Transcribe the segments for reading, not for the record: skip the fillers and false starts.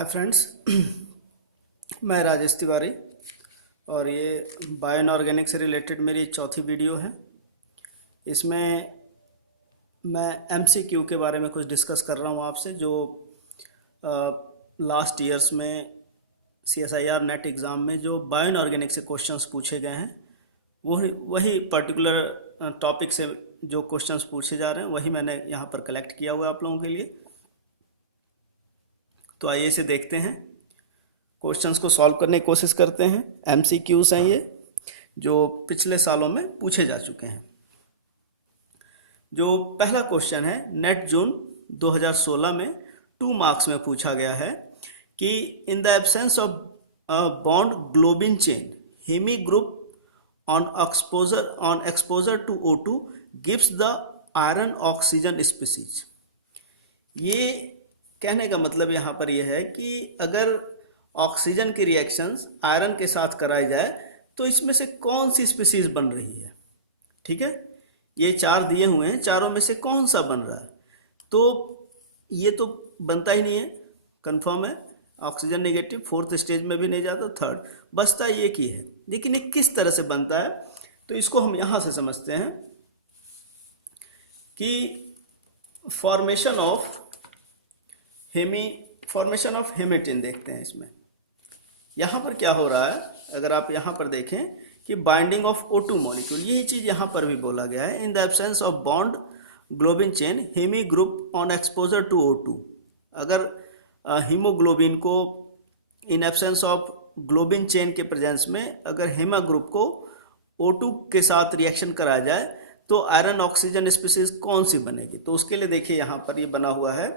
Hi friends. मैं राजेश तिवारी और ये बायो इनऑर्गेनिक से रिलेटेड मेरी चौथी वीडियो है। इसमें मैं एमसीक्यू के बारे में कुछ डिस्कस कर रहा हूँ आपसे, जो लास्ट ईयर्स में सीएसआईआर नेट एग्ज़ाम में जो बायो इनऑर्गेनिक से क्वेश्चंस पूछे गए हैं, वही पर्टिकुलर टॉपिक से जो क्वेश्चंस पूछे जा रहे हैं वही मैंने यहाँ पर कलेक्ट किया हुआ है आप लोगों के लिए। तो आइए इसे देखते हैं, क्वेश्चंस को सॉल्व करने की कोशिश करते हैं। एमसीक्यूज हैं ये, जो पिछले सालों में पूछे जा चुके हैं। जो पहला क्वेश्चन है, नेट जून 2016 में 2 मार्क्स में पूछा गया है कि in the absence of bond globin chain, heme group on exposure to O2 gives the iron oxygen species. ये कहने का मतलब यहाँ पर यह है कि अगर ऑक्सीजन की रिएक्शंस आयरन के साथ कराई जाए तो इसमें से कौन सी स्पीसीज बन रही है। ठीक है, ये 4 दिए हुए हैं, चारों में से कौन सा बन रहा है। तो ये तो बनता ही नहीं है, कंफर्म है, ऑक्सीजन नेगेटिव, 4th स्टेज में भी नहीं जाता, 3rd बचता ये की है। लेकिन ये किस तरह से बनता है, तो इसको हम यहाँ से समझते हैं कि फॉर्मेशन ऑफ हेमेटिन देखते हैं। इसमें यहाँ पर क्या हो रहा है, अगर आप यहाँ पर देखें कि बाइंडिंग ऑफ O2 मॉलिक्यूल, यही चीज़ यहाँ पर भी बोला गया है। In the absence of bond globin chain, heme group on exposure to O2। अगर हीमोग्लोबिन को in absence of globin chain के प्रेजेंस में अगर हेमा ग्रुप को O2 के साथ रिएक्शन कराया जाए तो आयरन ऑक्सीजन स्पीसीज कौन सी बनेगी। तो उसके लिए देखिए यहाँ पर ये बना हुआ है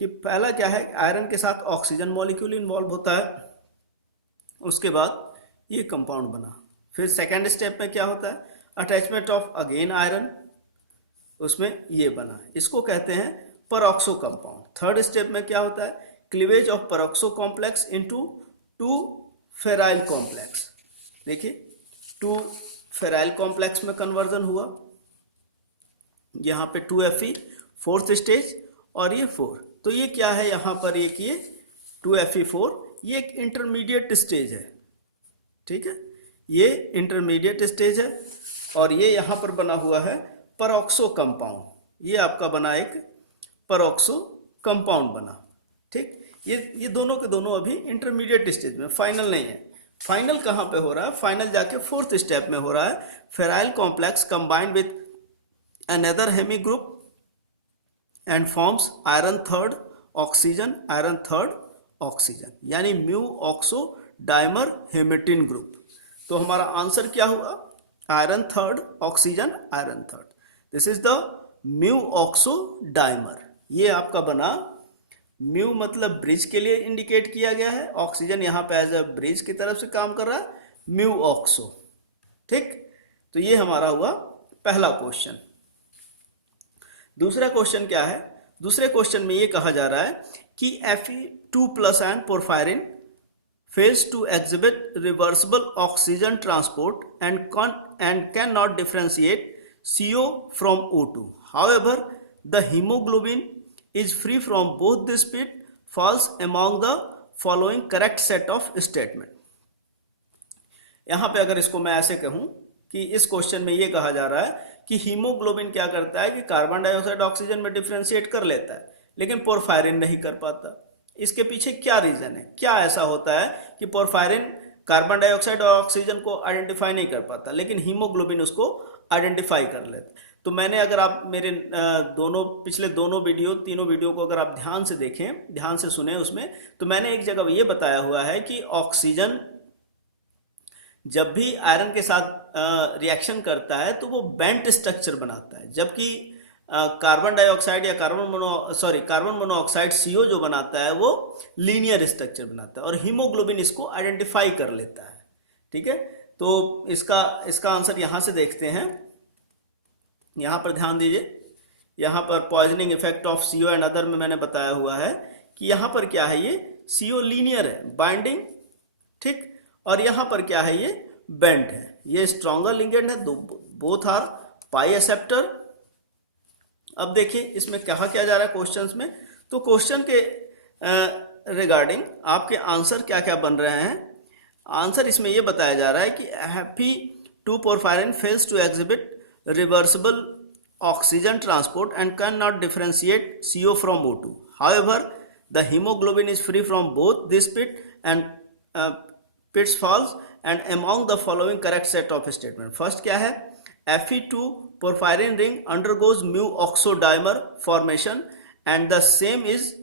कि पहला क्या है, आयरन के साथ ऑक्सीजन मॉलिक्यूल इन्वॉल्व होता है, उसके बाद ये कंपाउंड बना। फिर सेकेंड स्टेप में क्या होता है, अटैचमेंट ऑफ अगेन आयरन, उसमें ये बना, इसको कहते हैं परऑक्सो कंपाउंड। थर्ड स्टेप में क्या होता है, cleavage of peroxo complex into 2 ferryl complex. देखिए 2 फेराइल कॉम्प्लेक्स में कन्वर्जन हुआ, यहाँ पे 2Fe 4th स्टेज और ये 4। तो ये क्या है यहाँ पर, ये कि 2Fe4 ये एक इंटरमीडिएट स्टेज है। ठीक है, ये इंटरमीडिएट स्टेज है और ये यहाँ पर बना हुआ है परऑक्सो कंपाउंड। ये आपका बना एक परऑक्सो कंपाउंड बना। ठीक, ये दोनों के दोनों अभी इंटरमीडिएट स्टेज में, फाइनल नहीं है। फाइनल कहाँ पे हो रहा है, फाइनल जाके 4th स्टेप में हो रहा है। Ferryl complex combined with another hemi group and forms iron 3rd oxygen, iron 3rd oxygen, यानी म्यू ऑक्सो डाइमर हेमेटिन ग्रुप। तो हमारा आंसर क्या हुआ, iron 3rd oxygen, iron 3rd। This is the mu oxo dimer. ये आपका बना, mu मतलब bridge के लिए इंडिकेट किया गया है, ऑक्सीजन यहाँ पे एज अ ब्रिज की तरफ से काम कर रहा है, म्यू ऑक्सो। ठीक, तो ये हमारा हुआ पहला क्वेश्चन। दूसरा क्वेश्चन क्या है, दूसरे क्वेश्चन में ये कहा जा रहा है कि Fe2+ and porphyrin fails to exhibit reversible oxygen transport and cannot differentiate CO from O2. However, the hemoglobin is free from both this pit falls among the following correct set of statement. यहाँ पे अगर इसको मैं ऐसे कहूँ कि इस question में ये कहा जा रहा है कि हीमोग्लोबिन क्या करता है कि कार्बन डाइऑक्साइड ऑक्सीजन में डिफ्रेंशिएट कर लेता है, लेकिन पोरफायरिन नहीं कर पाता। इसके पीछे क्या रीजन है, क्या ऐसा होता है कि पोरफायरिन कार्बन डाइऑक्साइड और ऑक्सीजन को आइडेंटिफाई नहीं कर पाता, लेकिन हीमोग्लोबिन उसको आइडेंटिफाई कर लेता है। तो मैंने, अगर आप मेरे पिछले तीनों वीडियो को अगर आप ध्यान से देखें, ध्यान से सुने उसमें, तो मैंने एक जगह ये बताया हुआ है कि ऑक्सीजन जब भी आयरन के साथ रिएक्शन करता है तो वो बेंट स्ट्रक्चर बनाता है, जबकि कार्बन डाइऑक्साइड या कार्बन मोनोऑक्साइड CO जो बनाता है वो लीनियर स्ट्रक्चर बनाता है और हीमोग्लोबिन इसको आइडेंटिफाई कर लेता है। ठीक है, तो इसका आंसर यहाँ से देखते हैं। यहाँ पर ध्यान दीजिए, यहाँ पर poisoning effect of CO and other में मैंने बताया हुआ है कि यहाँ पर क्या है, ये CO लीनियर है बाइंडिंग, ठीक, और यहाँ पर क्या है, ये बेंट है, ये स्ट्रॉन्गर लिगेंड है, बोथ आर पाई एक्सेप्टर। अब देखिए इसमें कहा क्या जा रहा है क्वेश्चंस में, तो क्वेश्चन के रिगार्डिंग आपके आंसर क्या क्या बन रहे हैं। आंसर इसमें ये बताया जा रहा है कि Fe2 porphyrin fails to exhibit reversible oxygen transport and cannot differentiate CO from O2. However, the hemoglobin is free from both this pit and pitfalls and among the following correct set of statement. First क्या है, Fe2 porphyrin ring undergoes mu oxodimer formation and the same is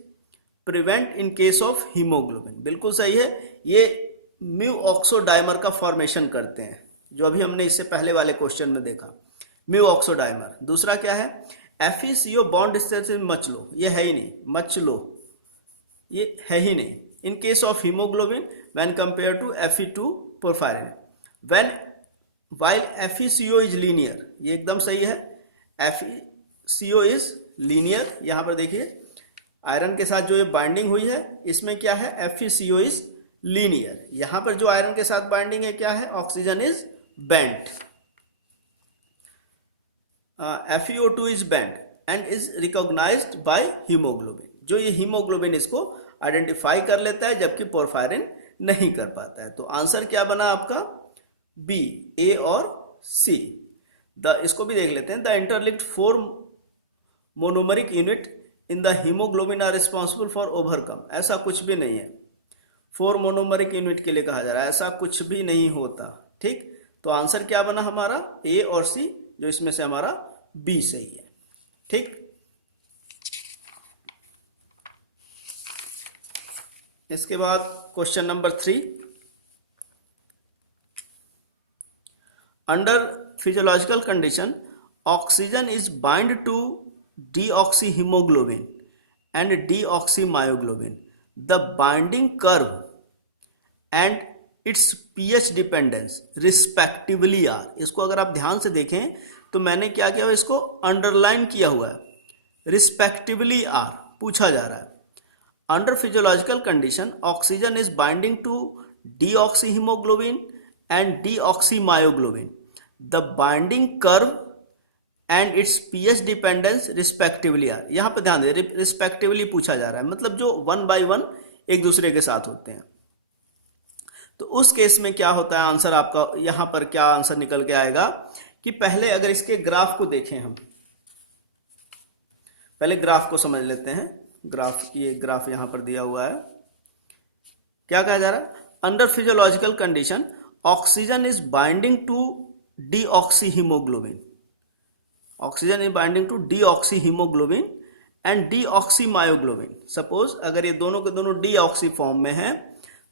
prevent in case of hemoglobin. बिल्कुल सही है, ये mu ऑक्सोडाइमर का formation करते हैं जो अभी हमने इससे पहले वाले क्वेश्चन में देखा, म्यू ऑक्सोडाइमर। दूसरा क्या है, FeCO bond strength is much low, ये है ही नहीं, मच लो ये है ही नहीं in case of haemoglobin when compare to Fe2 porphyrin, when while FeCO is linear, ये एकदम सही है, FeCO इज लीनियर। यहाँ पर देखिए आयरन के साथ जो ये बाइंडिंग हुई है इसमें क्या है, FeCO इज लीनियर। यहां पर जो आयरन के साथ बाइंडिंग है क्या है, oxygen is bent, FeO2 is bent and is recognised by haemoglobin, जो ये हीमोग्लोबिन इसको आइडेंटिफाई कर लेता है जबकि पोरफायरिन नहीं कर पाता है। तो आंसर क्या बना आपका, बी, ए और सी। इसको भी देख लेते हैं, the interlinked 4 monomeric unit in the haemoglobin are responsible for overcome, ऐसा कुछ भी नहीं है, 4 मोनोमरिक यूनिट के लिए कहा जा रहा है, ऐसा कुछ भी नहीं होता। ठीक, तो आंसर क्या बना हमारा, ए और सी, जो इसमें से हमारा बी सही है। ठीक, इसके बाद question number 3, under physiological condition oxygen is bind to deoxyhemoglobin and deoxymyoglobin. The binding curve and its pH dependence respectively are. इसको अगर आप ध्यान से देखें तो मैंने क्या किया, इसको अंडरलाइन किया हुआ है, रिस्पेक्टिवली आर पूछा जा रहा है। Under physiological condition oxygen is binding to deoxyhemoglobin and deoxymyoglobin. The binding curve and its pH dependence respectively are. यहाँ पर ध्यान दे, रिस्पेक्टिवली पूछा जा रहा है, मतलब जो 1 by 1 एक दूसरे के साथ होते हैं। तो उस केस में क्या होता है, आंसर आपका यहाँ पर क्या आंसर निकल के आएगा कि पहले अगर इसके ग्राफ को देखें, हम पहले ग्राफ को समझ लेते हैं। ग्राफ, ये ग्राफ यहाँ पर दिया हुआ है, क्या कहा जा रहा है, under physiological condition oxygen is binding to deoxyhaemoglobin, oxygen is binding to deoxyhaemoglobin and deoxymyoglobin. Suppose अगर ये दोनों के दोनों डीऑक्सी फॉर्म में है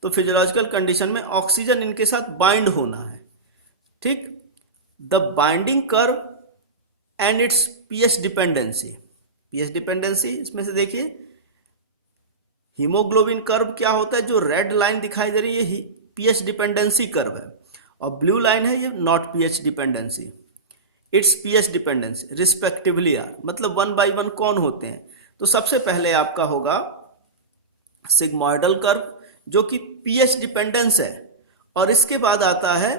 तो फिजियोलॉजिकल कंडीशन में ऑक्सीजन इनके साथ बाइंड होना है। ठीक, the binding curve and its pH dependency, pH dependency इसमें से देखिए, हीमोग्लोबिन कर्व क्या होता है, जो रेड लाइन दिखाई दे रही है पीएच डिपेंडेंसी कर्व है, और ब्लू लाइन है ये not pH dependency, its pH dependence respectively are, मतलब 1 by 1 कौन होते हैं। तो सबसे पहले आपका होगा सिग्मोइडल कर्व जो कि पीएच डिपेंडेंस है, और इसके बाद आता है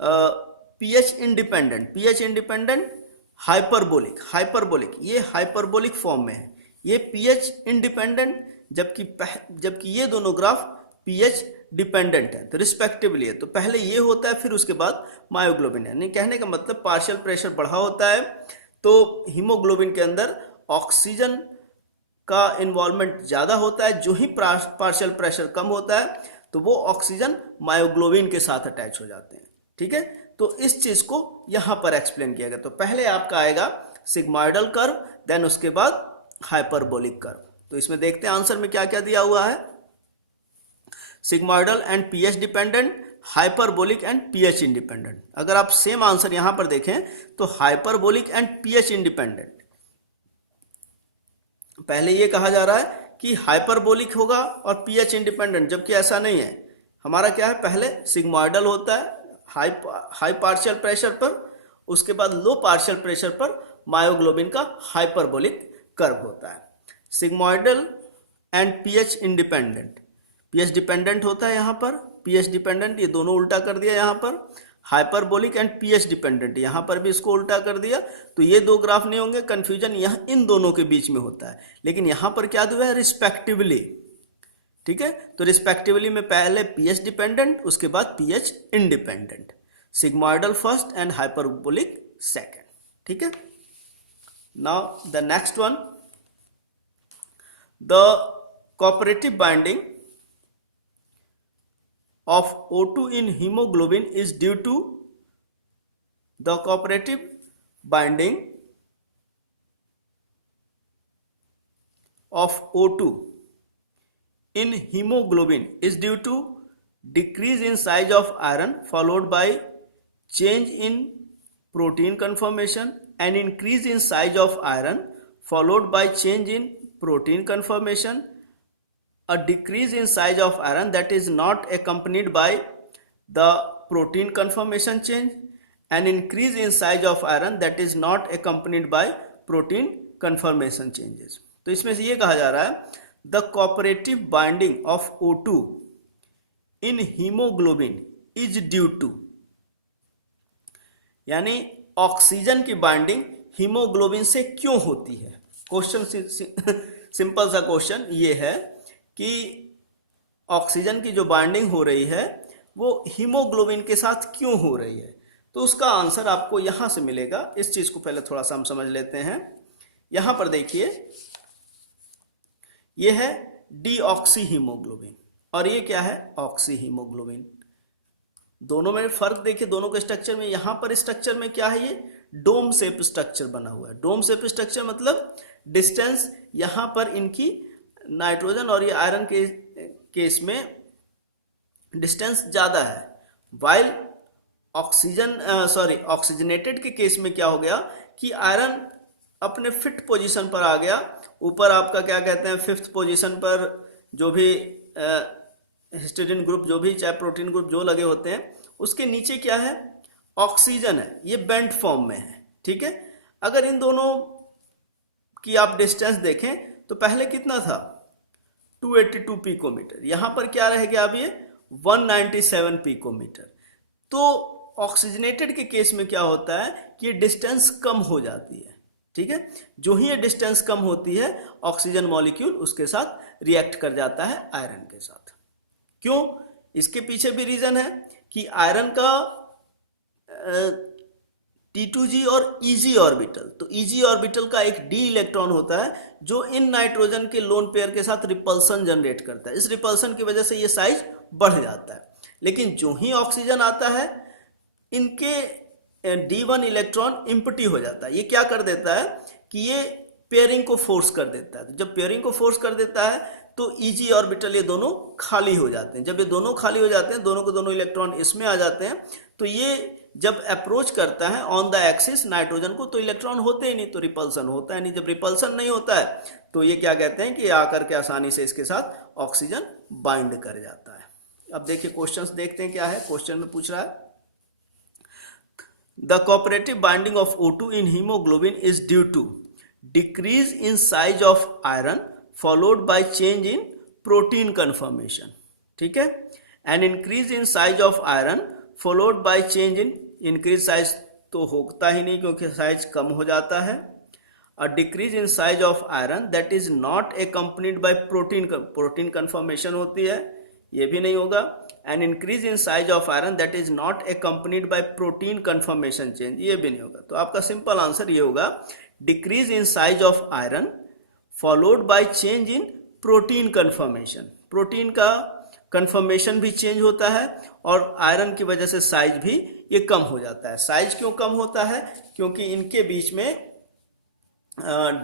pH independent, pH independent hyperbolic, hyperbolic ये हाइपरबोलिक फॉर्म में है, ये पीएच इंडिपेंडेंट, जबकि ये दोनों ग्राफ पीएच डिपेंडेंट है, तो रिस्पेक्टिवली है। तो पहले ये होता है, फिर उसके बाद मायोग्लोबिन है। नहीं, कहने का मतलब पार्शियल प्रेशर बढ़ा होता है तो हीमोग्लोबिन के अंदर ऑक्सीजन का इन्वॉल्वमेंट ज़्यादा होता है, जो ही पार्शियल प्रेशर कम होता है तो वो ऑक्सीजन मायोग्लोबिन के साथ अटैच हो जाते हैं। ठीक है, तो इस चीज़ को यहाँ पर एक्सप्लेन किया गया। तो पहले आपका आएगा सिग्मोइडल कर्व, देन उसके बाद हाइपरबोलिक कर्व। तो इसमें देखते हैं आंसर में क्या क्या दिया हुआ है, sigmoidal and pH dependent, hyperbolic and pH independent. अगर आप सेम आंसर यहां पर देखें तो हाइपरबोलिक एंड पीएच इंडिपेंडेंट, पहले ये कहा जा रहा है कि हाइपरबोलिक होगा और पीएच इंडिपेंडेंट, जबकि ऐसा नहीं है। हमारा क्या है, पहले सिग्मोइडल होता है हाई पार्शियल प्रेशर पर, उसके बाद लो पार्शियल प्रेशर पर मायोग्लोबिन का हाइपरबोलिक कर्व होता है। Sigmoidal and pH independent, pH dependent होता है यहाँ पर, पीएच डिपेंडेंट ये दोनों उल्टा कर दिया यहाँ पर, हाइपरबोलिक एंड पीएच डिपेंडेंट यहाँ पर भी इसको उल्टा कर दिया। तो ये दो ग्राफ नहीं होंगे, कंफ्यूजन यहाँ इन दोनों के बीच में होता है। लेकिन यहाँ पर क्या दिया है, रिस्पेक्टिवली, ठीक है। तो रिस्पेक्टिवली में पहले पीएच डिपेंडेंट, उसके बाद pH independent, sigmoidal first and hyperbolic second, ठीक है। Now the next one, the cooperative binding of O2 in hemoglobin is due to the cooperative binding of O2 in hemoglobin is due to decrease in size of iron followed by change in protein conformation, and increase in size of iron followed by change in protein conformation, a decrease in size of iron that is not accompanied by the protein conformation change, an increase in size of iron that is not accompanied by protein conformation changes। तो इसमें से ये कहा जा रहा है the cooperative binding of O2 in haemoglobin is due to, यानी oxygen की बाइंडिंग हीमोग्लोबिन से क्यों होती है। क्वेश्चन सिंपल सा क्वेश्चन ये है कि ऑक्सीजन की जो बाइंडिंग हो रही है वो हीमोग्लोबिन के साथ क्यों हो रही है। तो उसका आंसर आपको यहां से मिलेगा। इस चीज को पहले थोड़ा सा हम समझ लेते हैं। यहां पर देखिए, ये है डीऑक्सी हीमोग्लोबिन और ये क्या है, ऑक्सी हीमोग्लोबिन। दोनों में फर्क देखिए, दोनों के स्ट्रक्चर में। यहां पर स्ट्रक्चर में क्या है, ये डोम शेप स्ट्रक्चर बना हुआ है। डोम शेप स्ट्रक्चर मतलब डिस्टेंस यहां पर इनकी नाइट्रोजन और ये आयरन के केस में डिस्टेंस ज्यादा है, वाइल ऑक्सीजनेटेड के केस में क्या हो गया कि आयरन अपने फिट पोजीशन पर आ गया। ऊपर आपका क्या कहते हैं, फिफ्थ पोजीशन पर जो भी हिस्टीडीन ग्रुप, जो भी चाहे प्रोटीन ग्रुप जो लगे होते हैं, उसके नीचे क्या है, ऑक्सीजन है, ये बेंट फॉर्म में है, ठीक है। अगर इन दोनों की आप डिस्टेंस देखें तो पहले कितना था, 282 पिकोमीटर, यहां पर क्या रहेगा अब ये 197 पिकोमीटर। तो ऑक्सीजनेटेड के केस में क्या होता है कि ये डिस्टेंस कम हो जाती है, ठीक है। जो ही ये डिस्टेंस कम होती है, ऑक्सीजन मॉलिक्यूल उसके साथ रिएक्ट कर जाता है आयरन के साथ। क्यों, इसके पीछे भी रीजन है कि आयरन का T2G और Eg ऑर्बिटल, तो Eg ऑर्बिटल का एक d इलेक्ट्रॉन होता है जो इन नाइट्रोजन के लोन पेयर के साथ रिपल्सन जनरेट करता है। इस रिपल्सन की वजह से ये साइज बढ़ जाता है। लेकिन जो ही ऑक्सीजन आता है, इनके D1 इलेक्ट्रॉन इम्पटी हो जाता है। ये क्या कर देता है कि ये पेयरिंग को फोर्स कर देता है। जब पेयरिंग को फोर्स कर देता है तो Eg ऑर्बिटल ये दोनों खाली हो जाते हैं। जब ये दोनों खाली हो जाते हैं, दोनों के दोनों इलेक्ट्रॉन इसमें आ जाते हैं, तो ये जब अप्रोच करता है ऑन द एक्सिस नाइट्रोजन को, तो इलेक्ट्रॉन होते ही नहीं, तो रिपल्सन होता है नहीं। जब रिपल्सन नहीं होता है तो ये क्या कहते हैं कि आकर के आसानी से इसके साथ ऑक्सीजन बाइंड कर जाता है। अब देखिए क्वेश्चंस देखते हैं क्या है। क्वेश्चन में पूछ रहा है the cooperative binding of O2 in haemoglobin is due to decrease in size of iron followed by change in protein conformation, ठीक है। And increase in size of iron followed by change in, increase size तो होता ही नहीं क्योंकि size कम हो जाता है। A decrease in size of iron that is not accompanied by protein conformation होती है, ये भी नहीं होगा। And increase in size of iron that is not accompanied by protein conformation change, ये भी नहीं होगा। तो आपका सिंपल आंसर ये होगा decrease in size of iron followed by change in protein conformation. Protein का कन्फर्मेशन भी चेंज होता है और आयरन की वजह से साइज भी ये कम हो जाता है। साइज क्यों कम होता है, क्योंकि इनके बीच में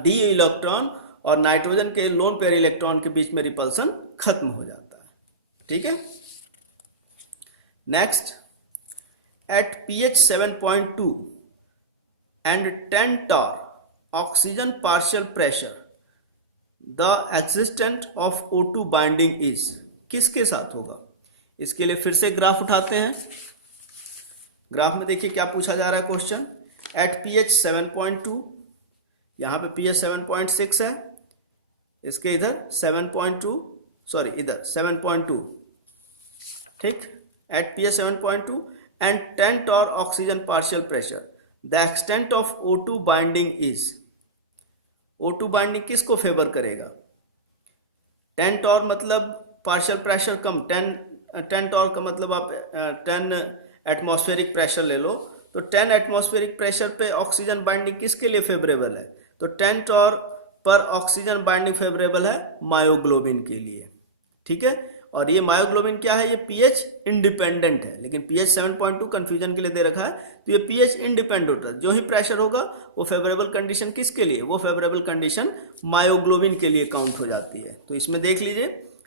डी इलेक्ट्रॉन और नाइट्रोजन के लोन पेयर इलेक्ट्रॉन के बीच में रिपल्सन खत्म हो जाता है, ठीक है। Next, at pH 7.2 and 10 torr oxygen partial pressure the existent of O2 binding is, किसके साथ होगा। इसके लिए फिर से ग्राफ उठाते हैं। ग्राफ में देखिए क्या पूछा जा रहा है क्वेश्चन। एट pH 7.2, यहाँ पे pH 7.6 है, इसके इधर 7.2, सॉरी इधर 7.2, ठीक। At pH 7.2 and 10 torr oxygen partial pressure the extent of O2 binding is. O2 binding किसको फेवर करेगा, 10 torr मतलब पार्शियल प्रेशर कम, 10 टॉर का मतलब आप 10 एटमॉस्फेरिक प्रेशर ले लो, तो 10 एटमॉस्फेरिक प्रेशर पे ऑक्सीजन बाइंडिंग किसके लिए फेवरेबल है? तो 10 टॉर पर ऑक्सीजन बाइंडिंग फेवरेबल है मायोग्लोबिन के लिए, ठीक है। और ये मायोग्लोबिन क्या है? ये पीएच इंडिपेंडेंट है, लेकिन पीएच 7.2 कंफ्यूजन के लिए दे रखा है, तो ये पीएच इंडिपेंडेंट होता है। जो ही प्रेशर होगा वो फेवरेबल कंडीशन किसके लिए? वो फेवरेबल कंडीशन मायोग्लोबिन के लिए काउंट हो जाती है। तो इसमें देख लीजिए,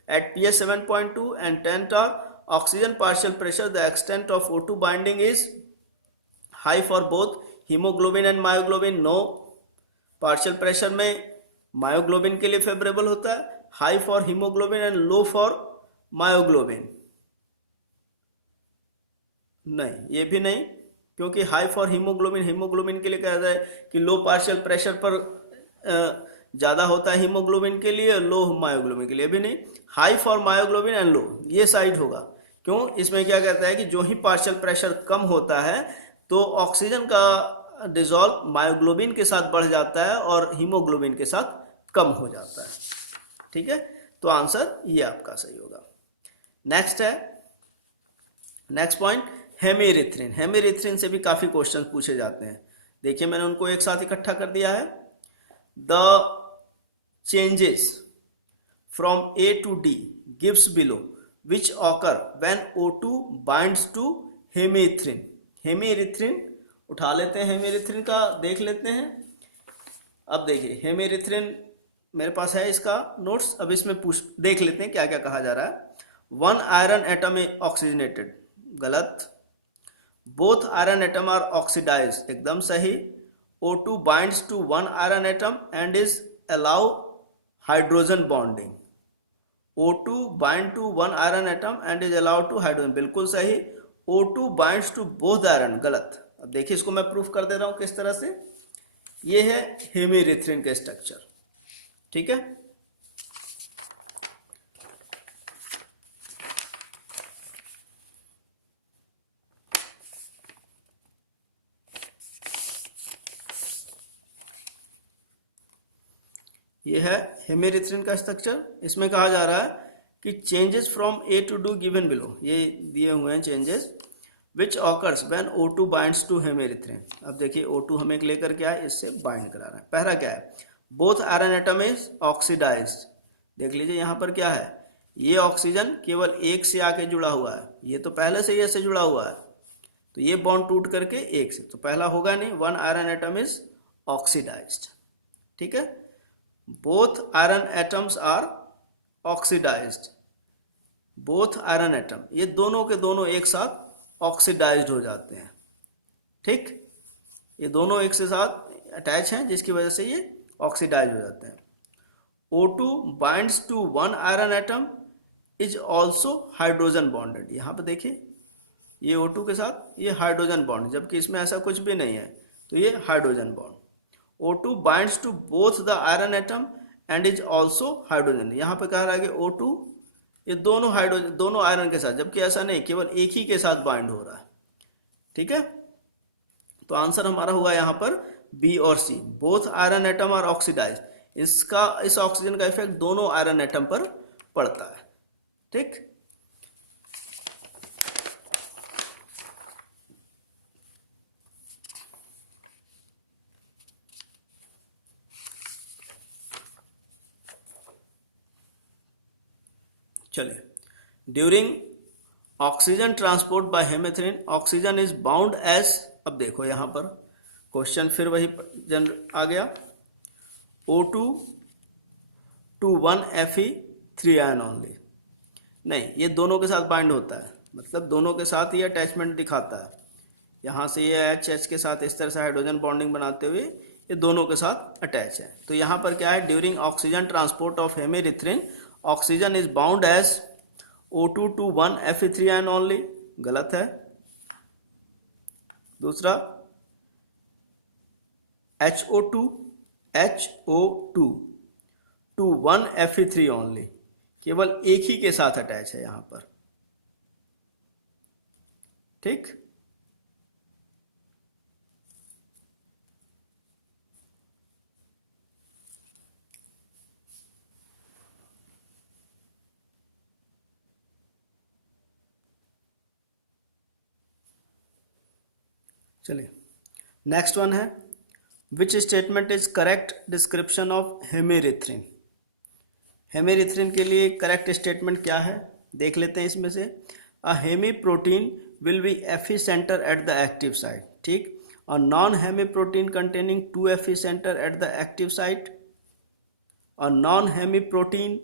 at pH 7.2 and 10 torr oxygen partial pressure the extent of O2 binding is high for both haemoglobin and myoglobin. No, partial pressure में मायोग्लोबिन के लिए फेवरेबल होता है, high for haemoglobin and low for myoglobin. नहीं, ये भी नहीं, क्योंकि हाई फॉर हीमोग्लोबिन, हीमोग्लोबिन के लिए कहा जाए कि लो पार्शियल प्रेशर पर ज़्यादा होता है हीमोग्लोबिन के लिए, लो मायोग्लोबिन के लिए भी नहीं। High for myoglobin and low, ये साइड होगा। क्यों? इसमें क्या कहता है कि जो ही पार्शियल प्रेशर कम होता है तो ऑक्सीजन का डिजॉल्व मायोग्लोबिन के साथ बढ़ जाता है और हीमोग्लोबिन के साथ कम हो जाता है, ठीक है। तो आंसर ये आपका सही होगा। नेक्स्ट है, नेक्स्ट पॉइंट, हेमिरिथ्रिन। हेमिरिथ्रिन से भी काफी क्वेश्चन पूछे जाते हैं। देखिए मैंने उनको एक साथ इकट्ठा कर दिया है। The changes from A to D gives below which occur when O2 binds to हेमिरिथ्रिन। हेमिरिथ्रिन उठा लेते हैं, हेमिरिथ्रिन का देख लेते हैं। अब देखिए हेमिरिथ्रिन मेरे पास है इसका नोट्स, अब इसमें पूछ देख लेते हैं क्या क्या कहा जा रहा है। 1 आयरन एटम is ऑक्सीजनेटेड, गलत। Both iron atom are oxidise, एकदम सही। O2 binds to 1 iron atom and is allow hydrogen bonding। O2 bind to 1 iron atom and is allowed to hydrogen, बिल्कुल सही। O2 binds to both iron, गलत। अब देखिए इसको मैं प्रूफ कर दे रहा हूं किस तरह से। ये है हेमिरिथ्रिन का स्ट्रक्चर, ठीक है। ये है हेमिरिथ्रिन का स्ट्रक्चर। इसमें कहा जा रहा है कि changes from A to D given below, ये दिए हुए हैं changes, which occurs when O2 binds to hemerythrin. अब देखिए O2 हमें लेकर क्या है, इससे बाइंड करा रहा है। पहला क्या है, both iron atom is oxidised. देख लीजिए यहाँ पर क्या है, ये ऑक्सीजन केवल एक से आके जुड़ा हुआ है, ये तो पहले से ही ऐसे जुड़ा हुआ है, तो ये बॉन्ड टूट करके एक से, तो पहला होगा नहीं। 1 आयरन एटम इज ऑक्सीडाइज्ड, ठीक है। Both iron atoms are oxidised, both iron atom, ये दोनों के दोनों एक साथ ऑक्सीडाइज्ड हो जाते हैं, ठीक। ये दोनों एक से साथ अटैच हैं जिसकी वजह से ये ऑक्सीडाइज हो जाते हैं। O2 binds to 1 iron atom is also hydrogen bonded. यहाँ पे देखिए ये O2 के साथ ये हाइड्रोजन बॉन्ड, जबकि इसमें ऐसा कुछ भी नहीं है, तो ये hydrogen bond. O2 binds to both the iron atom and is also hydrogen. यहाँ पे कह रहा है कि O2 ये दोनों हाइड्रोजन, दोनों आयरन के साथ, जबकि ऐसा नहीं, केवल एक ही के साथ बाइंड हो रहा है, ठीक है। तो आंसर हमारा हुआ यहाँ पर बी और C, both iron atom are oxidise. इसका, इस ऑक्सीजन का इफेक्ट दोनों आयरन एटम पर पड़ता है, ठीक। चलिए, during oxygen transport by hemerythrin oxygen is bound as. अब देखो यहां पर क्वेश्चन फिर वही आ गया, O2 to 1 Fe3 ion only. नहीं, ये दोनों के साथ बाइंड होता है, मतलब दोनों के साथ ये अटैचमेंट दिखाता है। यहाँ से ये H के साथ इस तरह से हाइड्रोजन बॉन्डिंग बनाते हुए ये दोनों के साथ अटैच है। तो यहाँ पर क्या है, during oxygen transport of hemerythrin oxygen is bound as O2 to 1 Fe3 ion only, गलत है। दूसरा HO2 to 1 Fe3 ओनली, केवल एक ही के साथ अटैच है यहां पर, ठीक। चलिए नेक्स्ट वन है, which statement is correct description of hemerythrin. Hemerythrin के लिए करेक्ट स्टेटमेंट क्या है देख लेते हैं इसमें से। A haem protein will be Fe centre at the active site, ठीक। और non Hemy protein containing 2 Fe centre at the active site, और non Hemy protein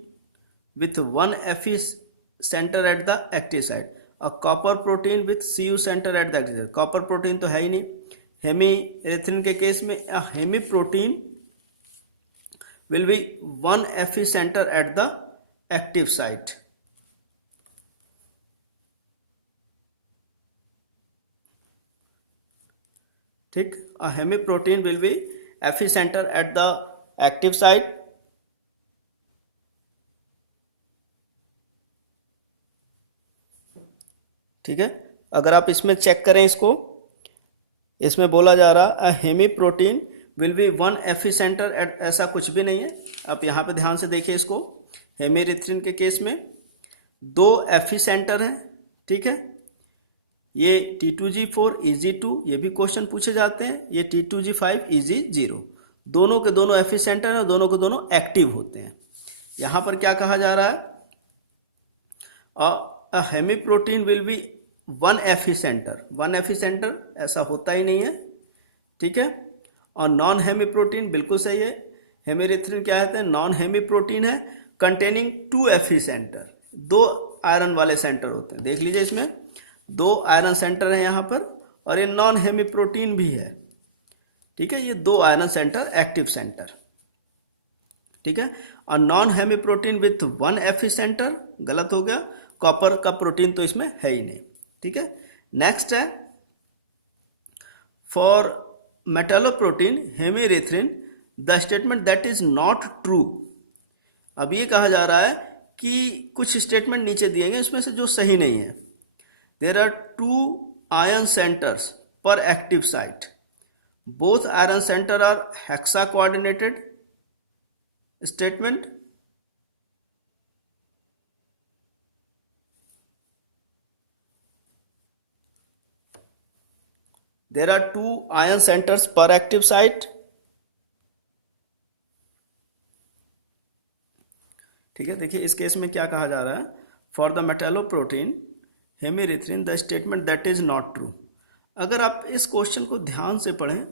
with 1 Fe center at the active site, a copper protein with Cu center at the active site। Copper protein तो है ही नहीं। Hemerythrin के case में a heme protein will be 1 Fe center at the active site। ठीक, a heme protein will be Fe center at the active site। ठीक है, अगर आप इसमें चेक करें इसको, इसमें बोला जा रहा a haem protein will be 1 Fe centre at, ऐसा कुछ भी नहीं है। आप यहाँ पे ध्यान से देखिए इसको, हेमेरिथ्रिन के केस में 2 Fe सेंटर हैं, ठीक है। ये T2G4 EG2, ये भी क्वेश्चन पूछे जाते हैं। ये T2G5 EG0, दोनों के दोनों Fe सेंटर हैं, दोनों के दोनों एक्टिव होते हैं। यहाँ पर क्या कहा जा रहा है, a haem protein will be 1 Fe centre. 1 Fe centre ऐसा होता ही नहीं है, ठीक है। और नॉन हेमी प्रोटीन बिल्कुल सही है। हेमेरिथ्रिन क्या कहते हैं, नॉन हेमी प्रोटीन है कंटेनिंग 2 Fe सेंटर, 2 आयरन वाले सेंटर होते हैं। देख लीजिए इसमें 2 आयरन सेंटर है यहाँ पर, और ये नॉन हेमी प्रोटीन भी है, ठीक है। ये 2 आयरन सेंटर एक्टिव सेंटर, ठीक है। और non Hemy protein with 1 Fe centre गलत हो गया, कॉपर का प्रोटीन तो इसमें है ही नहीं, ठीक है। नेक्स्ट है, for metalloprotein hemerythrin the statement that is not true. अब ये कहा जा रहा है कि कुछ स्टेटमेंट नीचे दिए गए इसमें से जो सही नहीं है। There are 2 ion centres per active site, both iron centre are hexa coordinated statement. There are 2 ion centers per active site, ठीक है। देखिए इस केस में क्या कहा जा रहा है, for the metalloprotein hemerythrin the statement that is not true. अगर आप इस क्वेश्चन को ध्यान से पढ़ें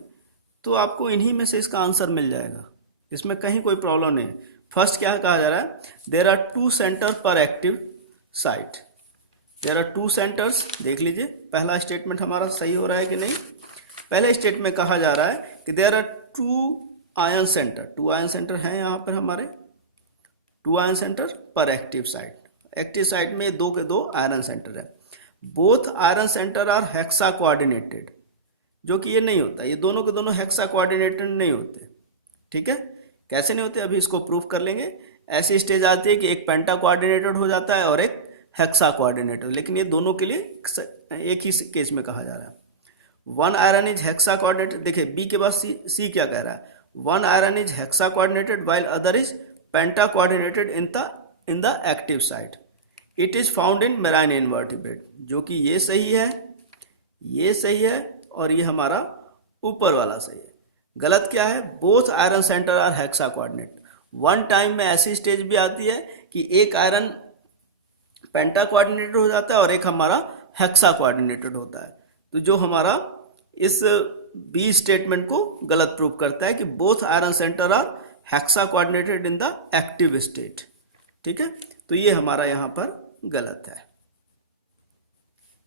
तो आपको इन्हीं में से इसका आंसर मिल जाएगा, इसमें कहीं कोई प्रॉब्लम नहीं। फर्स्ट क्या कहा जा रहा है, देर आर 2 सेंटर पर active site. There are 2 centres, देख लीजिए पहला स्टेटमेंट हमारा सही हो रहा है कि नहीं। पहले स्टेटमेंट में कहा जा रहा है कि there are 2 ion centre, 2 ion centre हैं यहाँ पर हमारे, 2 आयन सेंटर पर एक्टिव साइट। एक्टिव साइट में 2 के 2 आयरन सेंटर है। Both iron centre are hexa coordinated, जो कि ये नहीं होता, ये दोनों के दोनों हेक्सा कोऑर्डिनेटेड नहीं होते, ठीक है। कैसे नहीं होते, अभी इसको प्रूफ कर लेंगे। ऐसी स्टेज आती है कि एक पेंटा कोऑर्डिनेटेड हो जाता है और एक हेक्सा कोऑर्डिनेटेड, लेकिन ये दोनों के लिए एक ही केस में कहा जा रहा है। 1 आयरन इज हेक्सा कोऑर्डिनेटेड, देखिए बी के बाद सी क्या कह रहा है, 1 iron is hexa coordinated while other is penta coordinated in the active site. It is found in marine invertebrate, जो कि ये सही है, ये सही है, और ये हमारा ऊपर वाला सही है। गलत क्या है, both iron centre are hexa coordinate. One time में ऐसी स्टेज भी आती है कि एक आयरन पेंटा कोऑर्डिनेटेड हो जाता है और एक हमारा हेक्सा कोऑर्डिनेटेड होता है। तो जो हमारा इस बी स्टेटमेंट को गलत प्रूव करता है कि both iron centre are hexa coordinated in the active state, ठीक है। तो ये हमारा यहां पर गलत है,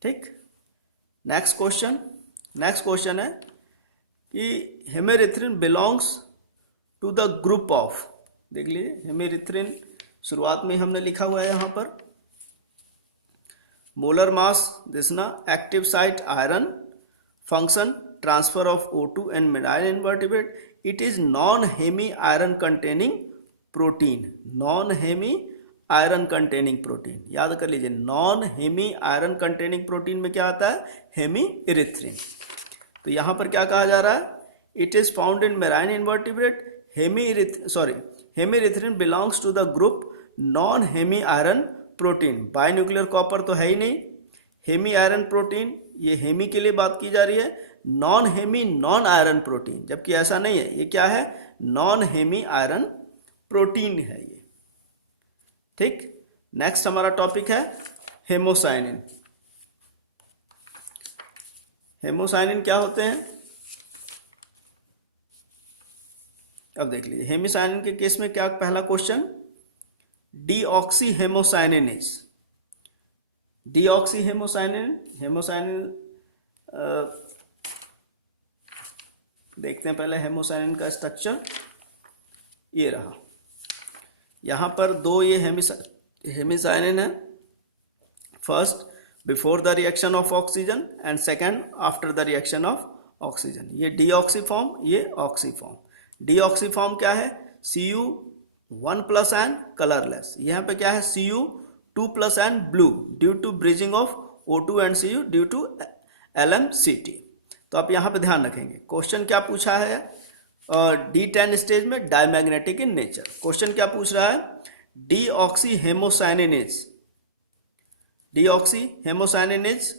ठीक। नेक्स्ट क्वेश्चन है कि hemerythrin belongs to the group of, देख लीजिए हेमेरिथ्रिन शुरुआत में हमने लिखा हुआ है यहां पर, मोलर मास दिसना, active site iron, function transfer of O2 and marine invertebrate. It is non Hemy iron containing protein, non Hemy iron containing protein, याद कर लीजिए non Hemy iron containing protein में क्या आता है, हेमीरिथ्रिन। तो यहां पर क्या कहा जा रहा है, it is found in marine invertebrate, hemerythrin belongs to the group non Hemy iron protein. By nuclear copper तो है ही नहीं, हेमी आयरन प्रोटीन, ये हेमी के लिए बात की जा रही है, non haem non iron protein, जबकि ऐसा नहीं है। ये क्या है? नॉन हेमी आयरन प्रोटीन है ये। ठीक, नेक्स्ट हमारा टॉपिक है हेमोसाइनिन। हेमोसाइनिन क्या होते हैं? अब देख लीजिए, हेमोसाइनिन के केस में क्या पहला question, deoxy haemocyanins. Deoxy haemocyanin, haemocyanin देखते हैं पहले हेमोसाइनिन का स्ट्रक्चर। ये रहा, यहाँ पर दो ये हेमोसाइनिन है। First before the reaction of oxygen and second after the reaction of oxygen. ये डीऑक्सी फॉर्म, ये ऑक्सी फॉर्म। डीऑक्सी फॉर्म क्या है? Cu1+ and colourless. यहाँ पे क्या है? Cu2+ and blue due to bridging of O2 and Cu due to LMCT। तो आप यहाँ पे ध्यान रखेंगे, क्वेश्चन क्या पूछा है D10 स्टेज में, डायमैग्नेटिक इन नेचर। क्वेश्चन क्या पूछ रहा है? Deoxy haemocyanins. Deoxy haemocyanins,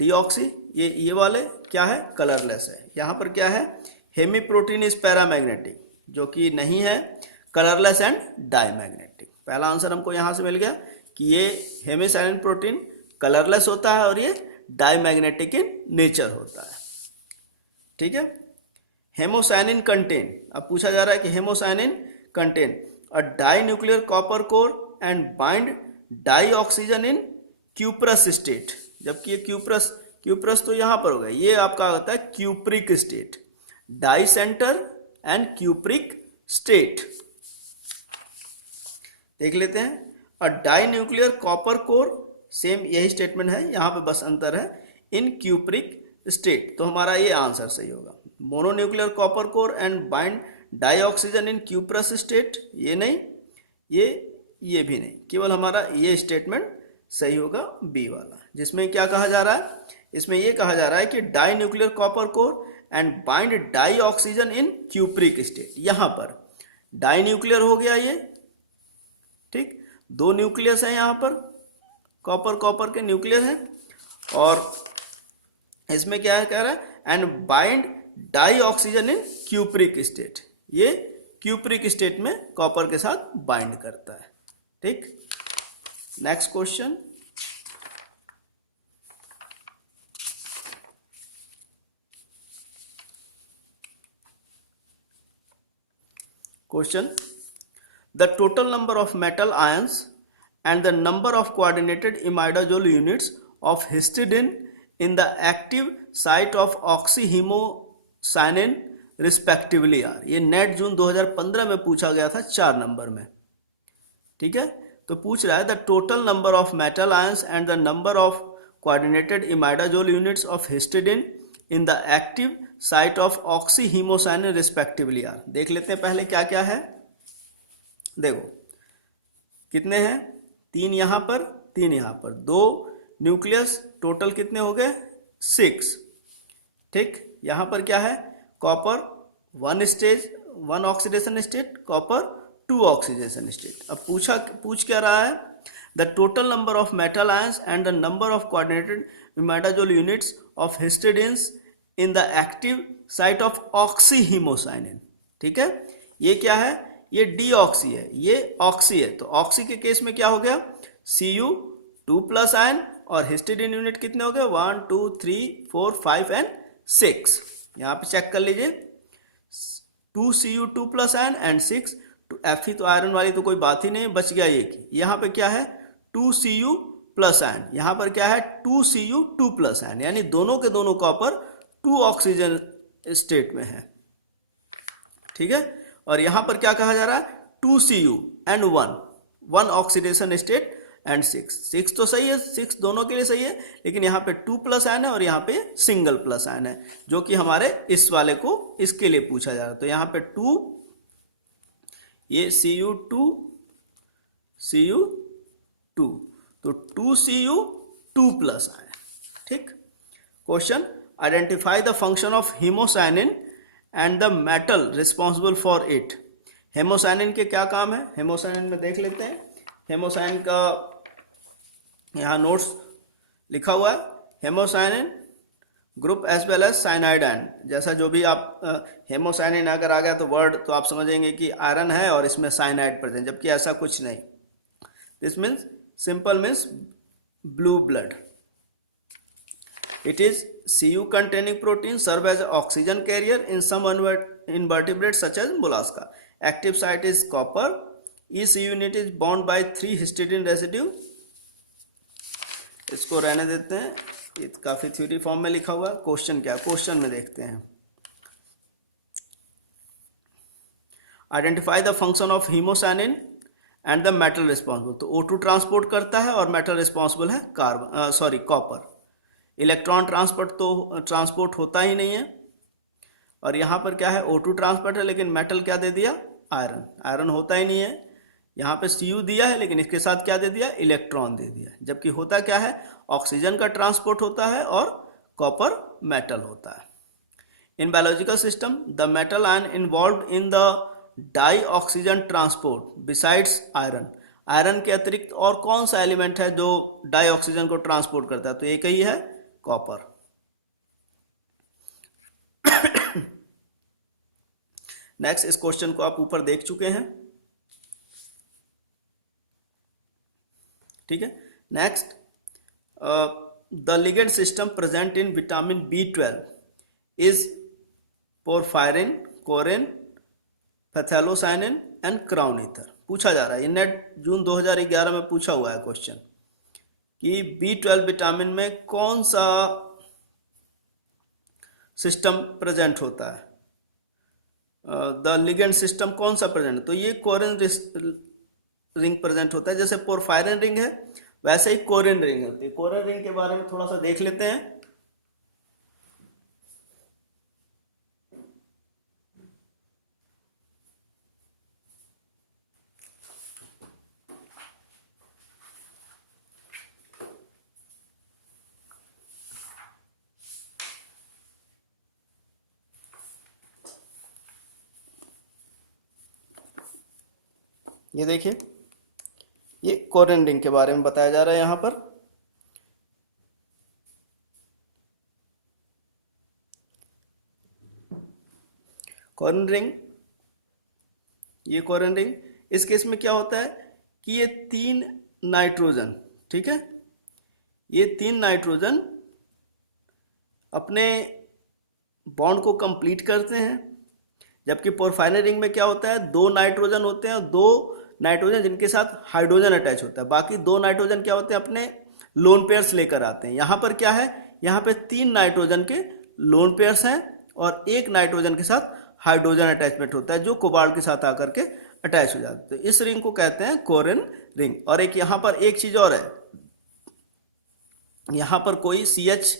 deoxy ये वाले क्या है? कलरलेस है। यहाँ पर क्या है? हेमी प्रोटीन इज पैरामैग्नेटिक, जो कि नहीं है, कलरलेस एंड डायमैग्नेटिक। पहला आंसर हमको यहाँ से मिल गया कि ये हेमोसाइनिन प्रोटीन कलरलेस होता है और ये डायमैग्नेटिक इन नेचर होता है। ठीक है। हेमोसाइनिन कंटेन, अब पूछा जा रहा है कि hemocyanin contain a die nuclear copper core and bind dioxygen in cuprous state. जबकि ये क्यूप्रस तो यहाँ पर हो गया, ये आपका होता है cupric state. Di centre and cupric state देख लेते हैं। A die nuclear copper core, same यही स्टेटमेंट है, यहाँ पे बस अंतर है, इन क्यूप्रिक स्टेट। तो हमारा ये आंसर सही होगा। Mononuclear copper core and bind dioxygen in cuprous state, ये नहीं, ये भी नहीं, केवल हमारा ये स्टेटमेंट सही होगा बी वाला। जिसमें क्या कहा जा रहा है? इसमें ये कहा जा रहा है कि die nuclear copper core and bind dioxygen in cupric state. यहाँ पर डाई न्यूक्लियर हो गया ये, ठीक, दो न्यूक्लियस है यहाँ पर, कॉपर के न्यूक्लियर है। और इसमें क्या है, कह रहा है and bind dioxygen in cupric state. ये क्यूप्रिक स्टेट में कॉपर के साथ बाइंड करता है। ठीक, next question. Question: the total number of metal ions and the number of coordinated imidazole units of histidine in the active site of oxyhemocyanin respectively are। ये net जून 2015 में पूछा गया था 4 नंबर में। ठीक है, तो पूछ रहा है the total number of metal ions and the number of coordinated imidazole units of histidine in the active site of oxyhaemocyanin respectively are. देख लेते हैं पहले क्या क्या है। देखो कितने हैं, 3 यहाँ पर, 3 यहाँ पर, 2 न्यूक्लियस, टोटल कितने हो गए 6। ठीक, यहाँ पर क्या है, copper 1 stage 1 oxidation state, copper 2 oxidation state. अब पूछ क्या रहा है, the total number of metal ions and the number of coordinated imidazole units of histidines in the active site of oxyhaemocyanin. ठीक है, ये क्या है, ये डीऑक्सी है, ये ऑक्सी है। तो ऑक्सी के केस में क्या हो गया, Cu2+ आयन, और हिस्टिडिन यूनिट कितने हो गए 1 2 3 4 5 एंड 6। यहाँ पे चेक कर लीजिए 2 Cu2+ आयन एंड 6 Fe, तो आयरन वाली तो कोई बात ही नहीं, बच गया एक। यहाँ पे क्या है 2 Cu+ आयन, यहाँ पर क्या है 2 Cu2+ आयन, यानी दोनों के दोनों कॉपर 2 ऑक्सीजन स्टेट में है। ठीक है, और यहां पर क्या कहा जा रहा है 2 Cu and 1 oxidation state and 6 तो सही है, 6 दोनों के लिए सही है, लेकिन यहाँ पे 2+ आयन है और यहाँ पे सिंगल प्लस आयन है, जो कि हमारे इस वाले को इसके लिए पूछा जा रहा है। तो यहाँ पे 2, ये Cu2 तो 2 Cu2+ आयन। ठीक, question identify the function of haemocyanin and the metal responsible for it. Haemocyanin के क्या काम है, हेमोसाइनिन में देख लेते हैं। हेमोसाइनिन का यहाँ नोट्स लिखा हुआ है, hemocyanin group as well as cyanide and, जैसा जो भी आप हेमोसाइनिन अगर आ गया तो वर्ड तो आप समझेंगे कि आयरन है और इसमें साइनाइड प्रेजेंट, जबकि ऐसा कुछ नहीं। This means simple means blue blood. It is Cu containing protein serve as an oxygen carrier in some invertebrates such as mollusca. Active site is copper. Each unit is bound by 3 histidine residue. इसको रहने देते हैं, ये काफी theory form में लिखा हुआ है। क्वेश्चन क्या है, क्वेश्चन में देखते हैं। Identify the function of haemocyanin and the metal responsible. तो O2 ट्रांसपोर्ट करता है और मेटल रिस्पॉन्सिबल है कॉपर। इलेक्ट्रॉन ट्रांसपोर्ट होता ही नहीं है, और यहाँ पर क्या है, O2 ट्रांसपोर्ट है, लेकिन मेटल क्या दे दिया, आयरन होता ही नहीं है। यहाँ पे Cu दिया है, लेकिन इसके साथ क्या दे दिया, इलेक्ट्रॉन दे दिया, जबकि होता क्या है, ऑक्सीजन का ट्रांसपोर्ट होता है और कॉपर मेटल होता है। In biological system the metal ion involve in the dioxygen transport besides iron के अतिरिक्त और कौन सा एलिमेंट है जो डाई ऑक्सीजन को ट्रांसपोर्ट करता है, तो एक ही है, कॉपर। नेक्स्ट, इस क्वेश्चन को आप ऊपर देख चुके हैं, ठीक है। Next, the ligand system present in vitamin B12 is porphyrin, corrin, phthalocyanine and crown ether. पूछा जा रहा है, नेट जून 2011 में पूछा हुआ है क्वेश्चन कि B12 विटामिन में कौन सा सिस्टम प्रेजेंट होता है, द लिगेंड सिस्टम कौन सा प्रेजेंट है, तो ये कोरिन रिंग प्रेजेंट होता है। जैसे पोरफायरिन रिंग है वैसे ही कोरिन रिंग होती है। कोरिन रिंग के बारे में थोड़ा सा देख लेते हैं। ये देखिए, ये कोरिन रिंग के बारे में बताया जा रहा है यहाँ पर। कोरिन रिंग, ये कोरिन रिंग, इस केस में क्या होता है कि ये 3 नाइट्रोजन, ठीक है, ये 3 नाइट्रोजन अपने बॉन्ड को कंप्लीट करते हैं, जबकि पोरफायरिन रिंग में क्या होता है, 2 नाइट्रोजन होते हैं और 2 नाइट्रोजन जिनके साथ हाइड्रोजन अटैच होता है, बाकी 2 नाइट्रोजन क्या होते हैं, अपने लोन पेयर्स लेकर आते हैं। यहाँ पर क्या है, यहाँ पे 3 नाइट्रोजन के लोन पेयर्स हैं और 1 नाइट्रोजन के साथ हाइड्रोजन अटैचमेंट होता है जो कोबाल्ट के साथ आकर के अटैच हो जाते हैं। तो इस रिंग को कहते हैं कोरिन रिंग। और एक यहाँ पर एक चीज और है, यहाँ पर कोई CH